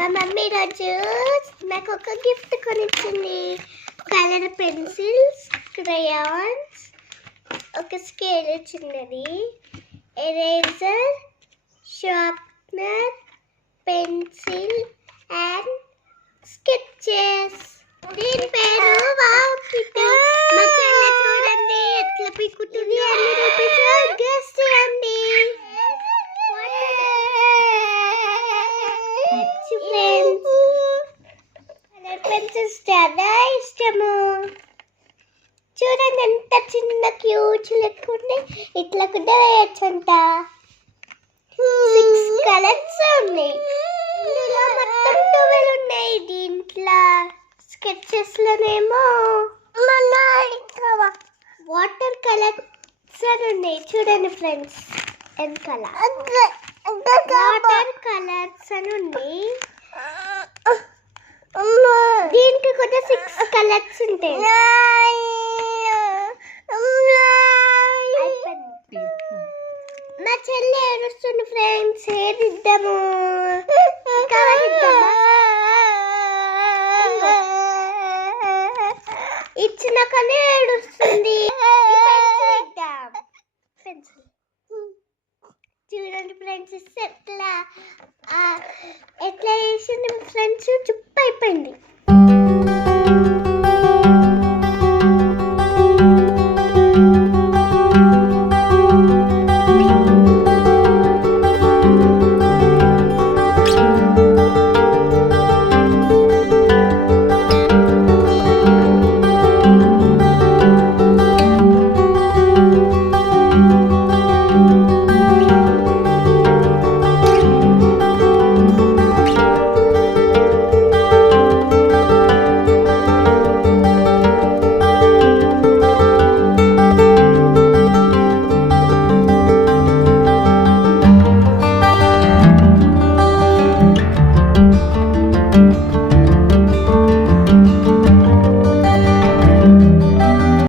మా మమ్మీ రోజు నాకు ఒక గిఫ్ట్ కొనిచ్చింది. కలర్ పెన్సిల్స్, క్రయాన్స్, ఒక స్కేల్ చిన్నది, eraser, sharpener, pencil and sketches. దీని పేరు వావ్ కిట్. మా చెల్లి చూడండి ఎట్లా పీకుతుంది. అన్ని రూపీస్ గెస్ చేయండి. పెన్సిల్స్ చాలా ఇష్టము. చూడండి ఎంత చిన్న క్యూట్ లెక్కుంది. ఇట్లా కూడా వేయచ్చంట. 6 కలర్స్ ఉన్నాయి. ఇందులో మొత్తం 12 ఉన్నాయి. దీంట్లో స్కెచెస్ లోనేమో వాటర్ కలర్స్ అని ఉన్నాయి. చూడండి ఫ్రెండ్స్ వెనకాల వాటర్ కలర్స్ అని ఉన్నాయి. దీనికి కూడా 6 కలర్స్ ఉంటాయి. మా చెల్లి ఏడుస్తుంది ఫ్రెండ్స్. ఏది ఇద్దాము? ఇచ్చినాకనే ఏడుస్తుంది. చూడండి ఫ్రెండ్స్ ఎట్లా చేసింది ఫ్రెండ్స్.